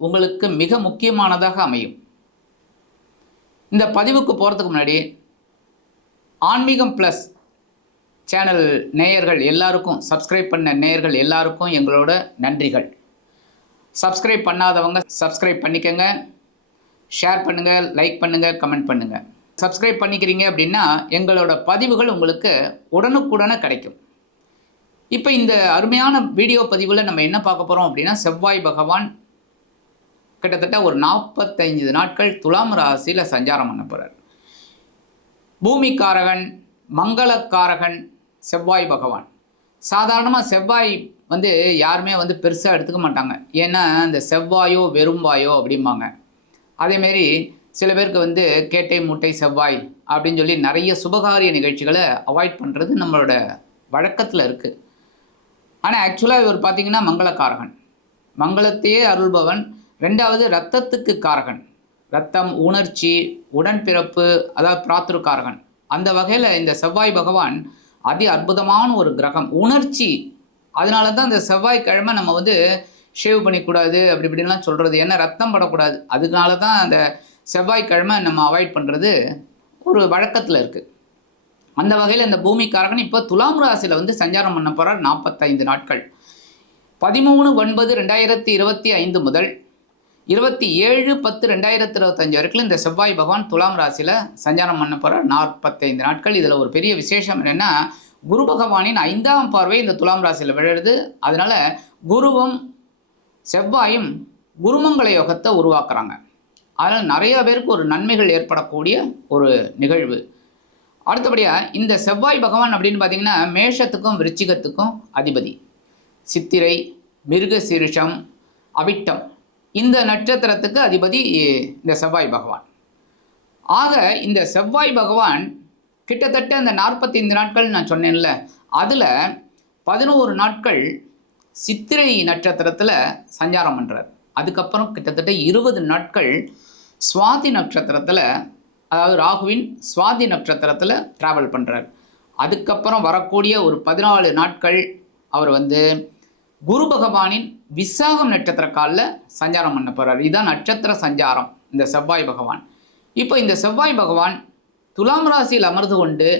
உங்களுக்கு மிக முக்கியமானதாக அமையும். இந்த பதிவுக்கு போகிறதுக்கு முன்னாடி ஆன்மீகம் ப்ளஸ் சேனல் நேயர்கள் எல்லாருக்கும் சப்ஸ்கிரைப் பண்ண நேயர்கள் எல்லாருக்கும் எங்களோட நன்றிகள். சப்ஸ்கிரைப் பண்ணாதவங்க சப்ஸ்கிரைப் பண்ணிக்கங்க. ஷேர் பண்ணுங்கள் லைக் பண்ணுங்கள் கமெண்ட் பண்ணுங்கள் சப்ஸ்கிரைப் பண்ணிக்கிறீங்க அப்படின்னா எங்களோட பதிவுகள் உங்களுக்கு உடனுக்குடனே கிடைக்கும். இப்போ இந்த அருமையான வீடியோ பதிவில் நம்ம என்ன பார்க்க போகிறோம் அப்படின்னா செவ்வாய் பகவான் கிட்டத்தட்ட ஒரு நாற்பத்தைந்து நாட்கள் துலாம் ராசியில் சஞ்சாரம் பண்ண போகிறார் பூமிக்காரகன் மங்களக்காரகன் செவ்வாய் பகவான். சாதாரணமாக செவ்வாய் வந்து யாருமே வந்து பெருசாக எடுத்துக்க மாட்டாங்க. ஏன்னா இந்த செவ்வாயோ வெறும்பாயோ அப்படிம்பாங்க. அதேமாரி சில பேருக்கு வந்து கேட்டை மூட்டை செவ்வாய் அப்படின்னு சொல்லி நிறைய சுபகாரிய நிகழ்ச்சிகளை அவாய்ட் பண்ணுறது நம்மளோட வழக்கத்தில் இருக்குது ஆனால் ஆக்சுவலாக இவர் பார்த்தீங்கன்னா மங்களக்காரகன். மங்களத்தையே அருள்பவன். ரெண்டாவது ரத்தத்துக்கு காரகன். ரத்தம் உணர்ச்சி உடன்பிறப்பு அதாவது பிராத்திருக்காரகன். அந்த வகையில் இந்த செவ்வாய் பகவான் அதி அற்புதமான ஒரு கிரகம். உணர்ச்சி. அதனால தான் இந்த செவ்வாய்க்கிழமை நம்ம வந்து ஷேவ் பண்ணிக்கூடாது அப்படி இப்படின்லாம் சொல்கிறது ஏன்னா ரத்தம் படக்கூடாது. அதனால தான் அந்த செவ்வாய்க்கிழமை நம்ம அவாய்ட் பண்ணுறது ஒரு வழக்கத்தில் இருக்குது அந்த வகையில் இந்த பூமிக்காரகன் இப்போ துலாம் ராசியில் வந்து சஞ்சாரம் பண்ண போகிறார் நாற்பத்தைந்து நாட்கள். பதிமூணு ஒன்பது ரெண்டாயிரத்தி இருபத்தி ஐந்து முதல் இருபத்தி ஏழு பத்து ரெண்டாயிரத்தி இருபத்தஞ்சு வரைக்கும் இந்த செவ்வாய் பகவான் துலாம் ராசியில் சஞ்சாரம் பண்ண போகிற நாற்பத்தைந்து நாட்கள். இதில் ஒரு பெரிய விசேஷம் என்னென்னா குரு பகவானின் ஐந்தாம் பார்வை இந்த துலாம் ராசியில் விழுது அதனால் குருவும் செவ்வாயும் குருமங்கள யோகத்தை உருவாக்குறாங்க. அதனால் நிறையா பேருக்கு ஒரு நன்மைகள் ஏற்படக்கூடிய ஒரு நிகழ்வு. அடுத்தபடியாக இந்த செவ்வாய் பகவான் அப்படின்னு பார்த்தீங்கன்னா மேஷத்துக்கும் விருச்சிகத்துக்கும் அதிபதி. சித்திரை மிருக சீரிஷம் அவிட்டம். இந்த நட்சத்திரத்துக்கு அதிபதி இந்த செவ்வாய் பகவான். ஆக இந்த செவ்வாய் பகவான் கிட்டத்தட்ட இந்த நாற்பத்தைந்து நாட்கள் நான் சொன்னேன்ல அதில் பதினோரு நாட்கள் சித்திரை நட்சத்திரத்தில் சஞ்சாரம் பண்ணுறார் அதுக்கப்புறம் கிட்டத்தட்ட இருபது நாட்கள் சுவாதி நட்சத்திரத்தில் அதாவது ராகுவின் சுவாதி நட்சத்திரத்தில் ட்ராவல் பண்ணுறார் அதுக்கப்புறம் வரக்கூடிய ஒரு பதினாலு நாட்கள் அவர் வந்து குரு பகவானின் விசாகம் நட்சத்திர காலில் சஞ்சாரம் பண்ண போகிறார் இதுதான் நட்சத்திர சஞ்சாரம் இந்த செவ்வாய் பகவான். இப்போ இந்த செவ்வாய் பகவான் துலாம் ராசியில் அமர்ந்து கொண்டு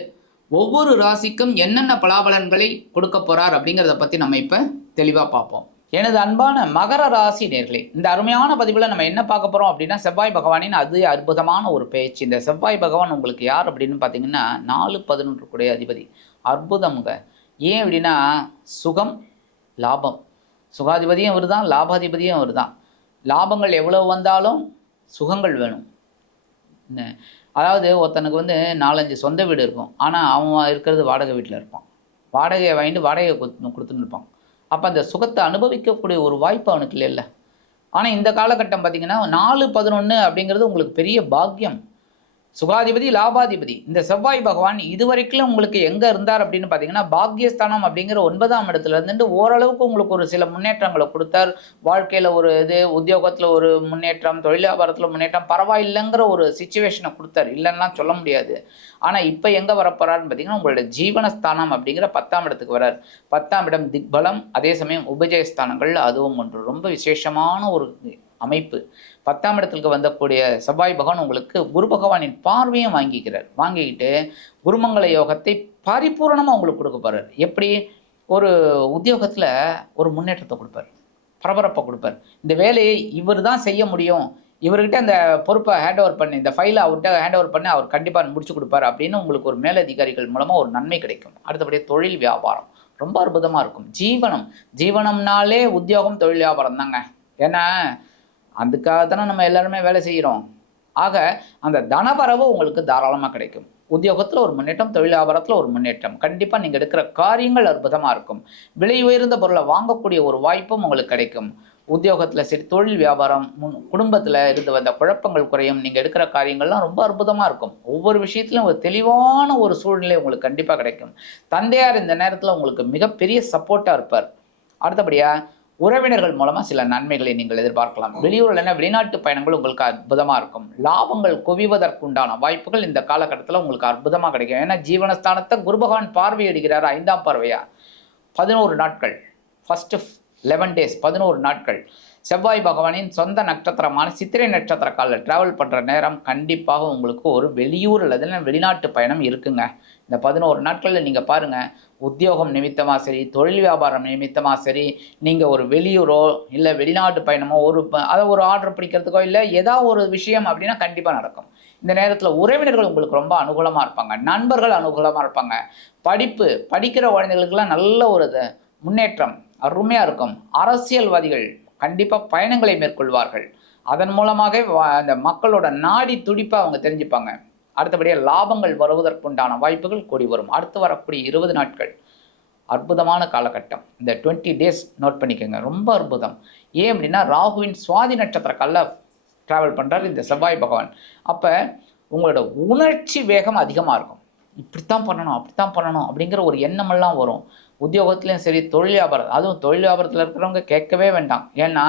ஒவ்வொரு ராசிக்கும் என்னென்ன பலாபலன்களை கொடுக்க போகிறார் அப்படிங்கிறத பற்றி நம்ம இப்போ தெளிவாக பார்ப்போம். எனது அன்பான மகர ராசி நேர்களே இந்த அருமையான பதிவில் நம்ம என்ன பார்க்க போகிறோம் அப்படின்னா செவ்வாய் பகவானின் அது அற்புதமான ஒரு பேச்சு. இந்த செவ்வாய் பகவான் உங்களுக்கு யார் அப்படின்னு பார்த்தீங்கன்னா நாலு பதினொன்று கூடிய அதிபதி. அற்புதமுங்க ஏன் அப்படின்னா சுகம் லாபம். சுகாதிபதியும் அவர் தான் லாபாதிபதியும் அவர் தான் லாபங்கள் எவ்வளோ வந்தாலும் சுகங்கள் வேணும். என்ன? அதாவது ஒருத்தனுக்கு வந்து நாலஞ்சு சொந்த வீடு இருக்கும். ஆனால் அவன் இருக்கிறது வாடகை வீட்டில் இருப்பான். வாடகையை வாங்கிட்டு வாடகையை கொடுத்து கொடுத்துன்னு இருப்பான். அப்போ அந்த சுகத்தை அனுபவிக்கக்கூடிய ஒரு வாய்ப்பு அவனுக்கு இல்லை ஆனால் இந்த காலகட்டம் பார்த்திங்கன்னா நாலு பதினொன்று அப்படிங்கிறது உங்களுக்கு பெரிய பாக்கியம். சுகாதிபதி லாபாதிபதி. இந்த செவ்வாய் பகவான் இதுவரைக்கும் உங்களுக்கு எங்கே இருந்தார் அப்படின்னு பார்த்தீங்கன்னா பாக்யஸ்தானம் அப்படிங்கிற ஒன்பதாம் இடத்துல இருந்துட்டு ஓரளவுக்கு உங்களுக்கு ஒரு சில முன்னேற்றங்களை கொடுத்தார். வாழ்க்கையில் ஒரு இது உத்தியோகத்தில் ஒரு முன்னேற்றம் தொழில் வியாபாரத்தில் முன்னேற்றம் பரவாயில்லைங்கிற ஒரு சுச்சுவேஷனை கொடுத்தார். இல்லைன்னா சொல்ல முடியாது. ஆனால் இப்போ எங்கே வரப்போறாருன்னு பார்த்தீங்கன்னா உங்களோட ஜீவனஸ்தானம் அப்படிங்கிற பத்தாம் இடத்துக்கு வரார் பத்தாம் இடம் திக்பலம் அதே சமயம் உபஜயஸ்தானங்கள் அதுவும் ஒன்று. ரொம்ப விசேஷமான ஒரு அமைப்பு. பத்தாம் இடத்துக்கு வந்தக்கூடிய செவ்வாய் பகவான் உங்களுக்கு குரு பகவானின் பார்வையும் வாங்கிக்கிறார். வாங்கிக்கிட்டு குருமங்கள யோகத்தை பரிபூரணமாக உங்களுக்கு கொடுக்க போகிறார் எப்படி? ஒரு உத்தியோகத்தில் ஒரு முன்னேற்றத்தை கொடுப்பார். பரபரப்பை கொடுப்பார். இந்த வேலையை இவர் தான் செய்ய முடியும். இவர்கிட்ட அந்த பொறுப்பை ஹேண்ட் ஓவர் பண்ணி இந்த ஃபைலை அவர்கிட்ட ஹேண்ட் ஓவர் பண்ணி அவர் கண்டிப்பாக முடிச்சு கொடுப்பார் அப்படின்னு உங்களுக்கு ஒரு மேலதிகாரிகள் மூலமாக ஒரு நன்மை கிடைக்கும். அடுத்தபடியாக தொழில் வியாபாரம். ரொம்ப அற்புதமாக இருக்கும். ஜீவனம். ஜீவனம்னாலே உத்தியோகம் தொழில் வியாபாரம் தாங்க. ஏன்னா அதுக்காக தானே நம்ம எல்லாருமே வேலை செய்கிறோம். ஆக அந்த தனவரவு உங்களுக்கு தாராளமாக கிடைக்கும். உத்தியோகத்தில் ஒரு முன்னேற்றம் தொழில் வியாபாரத்தில் ஒரு முன்னேற்றம். கண்டிப்பாக நீங்கள் எடுக்கிற காரியங்கள் அற்புதமாக இருக்கும். விலை உயர்ந்த பொருளை வாங்கக்கூடிய ஒரு வாய்ப்பும் உங்களுக்கு கிடைக்கும். உத்தியோகத்தில் சரி தொழில் வியாபாரம் முன் குடும்பத்தில் இருந்து வந்த குழப்பங்கள் குறையும். நீங்கள் எடுக்கிற காரியங்கள்லாம் ரொம்ப அற்புதமாக இருக்கும். ஒவ்வொரு விஷயத்துலையும் ஒரு தெளிவான ஒரு சூழ்நிலை உங்களுக்கு கண்டிப்பாக கிடைக்கும். தந்தையார் இந்த நேரத்தில் உங்களுக்கு மிகப்பெரிய சப்போர்ட்டாக இருப்பார். அடுத்தபடியாக உறவினர்கள் மூலமாக சில நன்மைகளை நீங்கள் எதிர்பார்க்கலாம். வெளியூரில் என்ன வெளிநாட்டு பயணங்கள் உங்களுக்கு அற்புதமாக இருக்கும். லாபங்கள் குவிவதற்குண்டான வாய்ப்புகள் இந்த காலகட்டத்தில் உங்களுக்கு அற்புதமாக கிடைக்கும். ஏன்னா ஜீவனஸ்தானத்தை குரு பகவான் பார்வையிடுகிறார் ஐந்தாம் பார்வையா? பதினோரு நாட்கள். ஃபஸ்ட்டு லெவன் டேஸ் பதினோரு நாட்கள். செவ்வாய் பகவானின் சொந்த நட்சத்திரமான சித்திரை நட்சத்திர காலில் ட்ராவல் பண்ணுற நேரம் கண்டிப்பாக உங்களுக்கு ஒரு வெளியூர் அல்லது வெளிநாட்டு பயணம் இருக்குங்க. இந்த பதினோரு நாட்களில் நீங்கள் பாருங்கள் உத்தியோகம் நிமித்தமாக சரி தொழில் வியாபாரம் நிமித்தமாக சரி நீங்கள் ஒரு வெளியூரோ இல்லை வெளிநாட்டு பயணமோ ஒரு அதை ஒரு ஆர்டர் பிடிக்கிறதுக்கோ இல்லை ஏதாவது ஒரு விஷயம் அப்படின்னா கண்டிப்பாக நடக்கும். இந்த நேரத்தில் உறவினர்கள் உங்களுக்கு ரொம்ப அனுகூலமாக இருப்பாங்க. நண்பர்கள் அனுகூலமாக இருப்பாங்க. படிப்பு படிக்கிற குழந்தைகளுக்கெல்லாம் நல்ல ஒரு முன்னேற்றம் அருமையாக இருக்கும். அரசியல்வாதிகள் கண்டிப்பாக பயணங்களை மேற்கொள்வார்கள். அதன் மூலமாக அந்த மக்களோட நாடி துடிப்பை அவங்க தெரிஞ்சுப்பாங்க. அடுத்தபடியாக லாபங்கள் வருவதற்குண்டான வாய்ப்புகள் கூடி வரும். அடுத்து வரக்கூடிய இருபது நாட்கள். அற்புதமான காலகட்டம். இந்த டுவெண்ட்டி டேஸ் நோட் பண்ணிக்கோங்க. ரொம்ப அற்புதம். ஏன் அப்படின்னா ராகுவின் சுவாதி நட்சத்திர கல்ல ட்ராவல் பண்ணுறாரு இந்த செவ்வாய் பகவான். அப்போ உங்களோட உணர்ச்சி வேகம் அதிகமாக இருக்கும். இப்படித்தான் பண்ணணும் அப்படித்தான் பண்ணணும் அப்படிங்கிற ஒரு எண்ணமெல்லாம் வரும். உத்தியோகத்துலேயும் சரி தொழில் வியாபாரம் அதுவும் தொழில் வியாபாரத்தில் இருக்கிறவங்க கேட்கவே வேண்டாம். ஏன்னா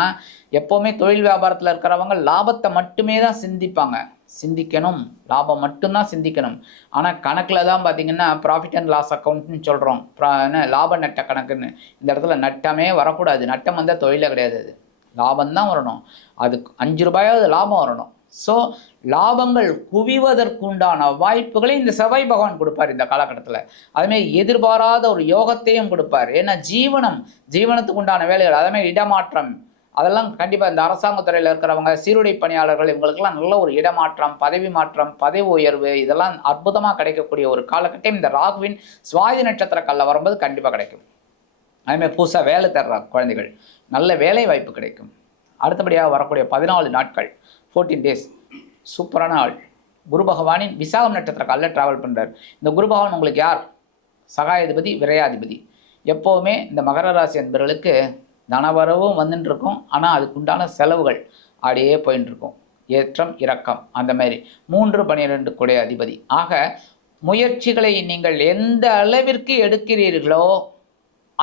எப்போவுமே தொழில் வியாபாரத்தில் இருக்கிறவங்க லாபத்தை மட்டுமே தான் சிந்திப்பாங்க. சிந்திக்கணும். லாபம் மட்டும்தான் சிந்திக்கணும். ஆனால் கணக்கில் தான் பார்த்தீங்கன்னா ப்ராஃபிட் அண்ட் லாஸ் அக்கௌண்ட்னு சொல்கிறோம் என்ன லாப நட்ட கணக்குன்னு. இந்த இடத்துல நட்டமே வரக்கூடாது. நட்டம் வந்தால் தொழிலே கிடையாது அது. லாபம் தான் வரணும். அதுக்கு அஞ்சு ரூபாயாவது லாபம் வரணும். ஸோ லாபங்கள் குவிவதற்குண்டான வாய்ப்புகளை இந்த செவ்வாய் பகவான் கொடுப்பார் இந்த காலகட்டத்தில். அதுமாரி எதிர்பாராத ஒரு யோகத்தையும் கொடுப்பார். ஏன்னா ஜீவனம் ஜீவனத்துக்கு உண்டான வேலைகள் அதுமாதிரி இடமாற்றம் அதெல்லாம் கண்டிப்பாக இந்த அரசாங்க துறையில் இருக்கிறவங்க சீருடை பணியாளர்கள் இவங்களுக்கெல்லாம் நல்ல ஒரு இடமாற்றம் பதவி மாற்றம் பதவி உயர்வு இதெல்லாம் அற்புதமாக கிடைக்கக்கூடிய ஒரு காலகட்டம். இந்த ராகுவின் சுவாதி நட்சத்திர கல்ல வரும்போது கண்டிப்பாக கிடைக்கும். அதுமாதிரி புதுசாக வேலை தர்ற குழந்தைகள் நல்ல வேலை வாய்ப்பு கிடைக்கும். அடுத்தபடியாக வரக்கூடிய பதினாலு நாட்கள் ஃபோர்டீன் டேஸ் சூப்பரான ஆள். குரு பகவானின் விசாகம் நட்சத்திர காலில் ட்ராவல் பண்ணுறார் இந்த குரு பகவான் உங்களுக்கு யார்? சகாயாதிபதி விரையாதிபதி. எப்போவுமே இந்த மகர ராசி என்பவர்களுக்கு தனவரவும் வந்துட்டு இருக்கும் ஆனால் அதுக்குண்டான செலவுகள் அப்படியே போயின்னு இருக்கும் ஏற்றம் இறக்கம் அந்த மாதிரி. மூன்று பன்னிரெண்டு குடை அதிபதி. ஆக முயற்சிகளை நீங்கள் எந்த அளவிற்கு எடுக்கிறீர்களோ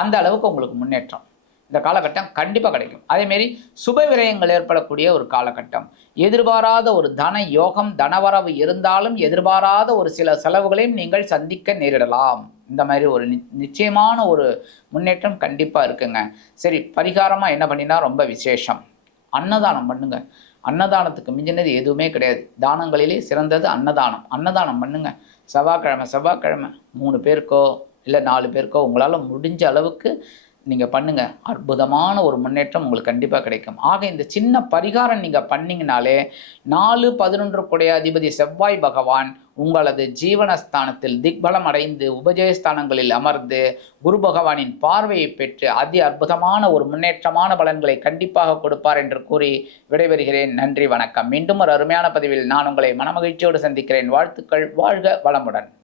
அந்த அளவுக்கு உங்களுக்கு முன்னேற்றம். இந்த காலகட்டம் கண்டிப்பாக கிடைக்கும். அதேமாரி சுப விரயங்கள் ஏற்படக்கூடிய ஒரு காலகட்டம். எதிர்பாராத ஒரு தன யோகம் தனவரவு இருந்தாலும் எதிர்பாராத ஒரு சில செலவுகளையும் நீங்கள் சந்திக்க நேரிடலாம். இந்த மாதிரி ஒரு நி- நிச்சயமான ஒரு முன்னேற்றம் கண்டிப்பாக இருக்குங்க. சரி பரிகாரமாக என்ன பண்ணினா ரொம்ப விசேஷம். அன்னதானம் பண்ணுங்க. அன்னதானத்துக்கு மிஞ்சினது எதுவுமே கிடையாது. தானங்களிலே சிறந்தது அன்னதானம். அன்னதானம் பண்ணுங்க. செவ்வாய்க்கிழமை செவ்வாய்க்கிழமை மூணு பேருக்கோ இல்லை நாலு பேருக்கோ உங்களால் முடிஞ்ச அளவுக்கு நீங்கள் பண்ணுங்கள் அற்புதமான ஒரு முன்னேற்றம் உங்களுக்கு கண்டிப்பாக கிடைக்கும். ஆக இந்த சின்ன பரிகாரம் நீங்கள் பண்ணிங்கனாலே நாலு பதினொன்று குடையாதிபதி செவ்வாய் பகவான் உங்களது ஜீவனஸ்தானத்தில் திக்பலம் அடைந்து உபஜயஸ்தானங்களில் அமர்ந்து குரு பகவானின் பார்வையை பெற்று அதி அற்புதமான ஒரு முன்னேற்றமான பலன்களை கண்டிப்பாக கொடுப்பார் என்று கூறி விடைபெறுகிறேன். நன்றி வணக்கம். மீண்டும் ஒரு அருமையான பதிவில் நான் உங்களை மனமகிழ்ச்சியோடு சந்திக்கிறேன். வாழ்த்துக்கள். வாழ்க வளமுடன்.